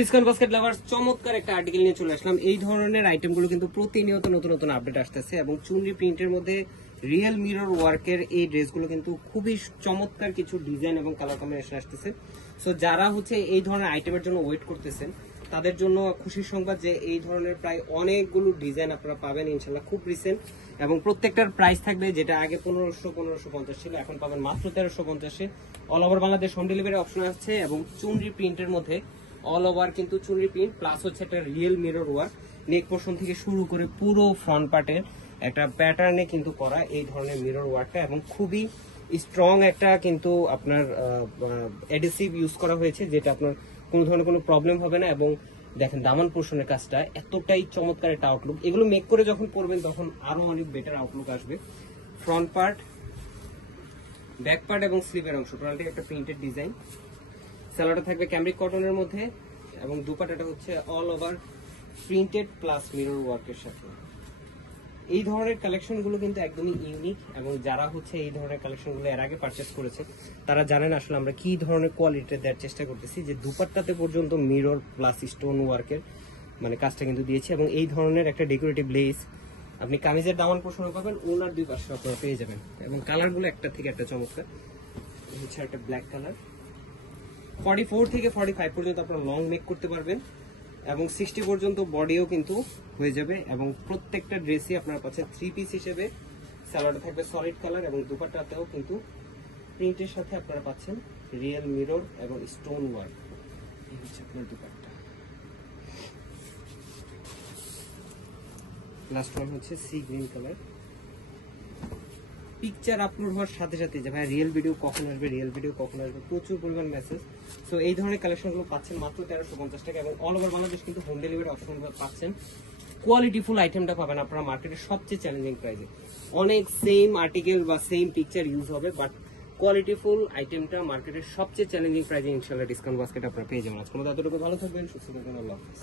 Discount basket lovers, চমৎকার একটা article নিয়ে চলে আসলাম। এই ধরনের আইটেমগুলো কিন্তু প্রতিনিয়ত নতুন নতুন আপডেট আসতেছে এবং চুনরি প্রিন্টের মধ্যে রিয়েল মিরর ওয়ার্কের এই ড্রেসগুলো কিন্তু খুবই চমৎকার কিছু ডিজাইন এবং কালার কম্বিনেশন আসতেছে। সো যারা এই ধরনের আইটেমের জন্য ওয়েট করতেছেন তাদের জন্য খুশির সংবাদ যে এই ধরনের প্রায় অনেকগুলো ডিজাইন আপনারা পাবেন ইনশাল্লাহ খুব রিসেন্ট, এবং প্রত্যেকটার প্রাইস থাকবে যেটা আগে 1550 ছিল, এখন পাবেন মাত্র 1350-এ। All over Bangladesh home delivery option আছে এবং চুনরি প্রিন্টের মধ্যে অল ওভার কিন্তু চুনরি প্রিন্ট প্লাস হচ্ছে একটা রিয়েল মিরর ওয়ার্ক, নেক পোর্শন থেকে শুরু করে পুরো ফ্রন্ট পার্টের একটা প্যাটার্নে কিন্তু করা এই ধরনের মিরর ওয়ার্কটা, এবং খুবই স্ট্রং একটা কিন্তু আপনার অ্যাডিসিভ ইউজ করা হয়েছে, যেটা আপনার কোনো ধরনের কোনো প্রবলেম হবে না। এবং দেখেন দামান পোর্শনের কাজটা এতটাই চমৎকার একটা আউটলুক, এগুলো মেক করে যখন পরবেন তখন আরো অনেক বেটার আউটলুক আসবে। ফ্রন্ট পার্ট, ব্যাক পার্ট এবং স্লিভের অংশ টোটালি একটা প্রিন্টেড ডিজাইন। সালোয়ারটা থাকবে ক্যামব্রিক কটনের মধ্যে এবং দুপাট্টাটা হচ্ছে all over printed plus mirror ওয়ার্কের সাথে। এই ধরনের কালেকশনগুলো কিন্তু একদমই ইউনিক, এবং যারা এই ধরনের কালেকশনগুলো এর আগে পারচেস করেছে তারা জানেন আসলে আমরা কি ধরনের কোয়ালিটি দেওয়ার চেষ্টা করতেছি, যে দুপাট্টাতে পর্যন্ত মিরর প্লাস স্টোন ওয়ার্কের মানে কাজটা কিন্তু দিয়েছি। এবং এই ধরনের একটা ডেকোরেটিভ লেস আপনি কামিজের দামান পোর্শনে পাবেন, ওনার দুই পাশে আপনারা পেয়ে যাবেন। এবং কালারগুলো একটা থেকে একটা চমৎকার, হচ্ছে একটা ব্ল্যাক কালার। 44 থেকে 45 পর্যন্ত আপনারা লং মেক করতে পারবেন এবং 60 পর্যন্ত বডিও কিন্তু হয়ে যাবে। এবং প্রত্যেকটা ড্রেসই আপনারা পাচ্ছেন 3 পিস হিসেবে। সালোয়ারটা থাকবে সলিড কালার এবং দুপাট্টাতেও কিন্তু প্রিন্টের সাথে আপনারা পাচ্ছেন রিয়েল মিরর এবং স্টোন ওয়ার্ক। এই হচ্ছে আপনার দুপাট্টা। লাস্ট ওয়ান হচ্ছে sea green colour. Picture upload হওয়ার সাথে সাথে যে ভাই রিয়েল ভিডিও কখন আসবে, রিয়েল ভিডিও কখন আসবে, প্রচুর পরিমাণ মেসেজ। সো এই ধরনের কালেকশনগুলো পাচ্ছেন মাত্র 1350 টাকা, এবং অল ওভার বাংলাদেশ কিন্তু হোম ডেলিভারি অপশন পাচ্ছেন। কোয়ালিটিফুল আইটেমটা পাবেন আপনারা মার্কেটের সবচেয়ে চ্যালেঞ্জিং প্রাইসে। অনেক সেম আর্টিকেল বা সেম পিকচার ইউজ হবে, বাট কোয়ালিটিফুল আইটেমটা মার্কেটের সবচেয়ে চ্যালেঞ্জিং প্রাইসে ইনশাআল্লাহ ডিসকাউন্ট বাস্কেট আপনারা পেয়ে যাবেন। আজকে এতটুকু, ভালো থাকবেন, সুস্থ থাকবেন, আল্লাহ হাফেজ।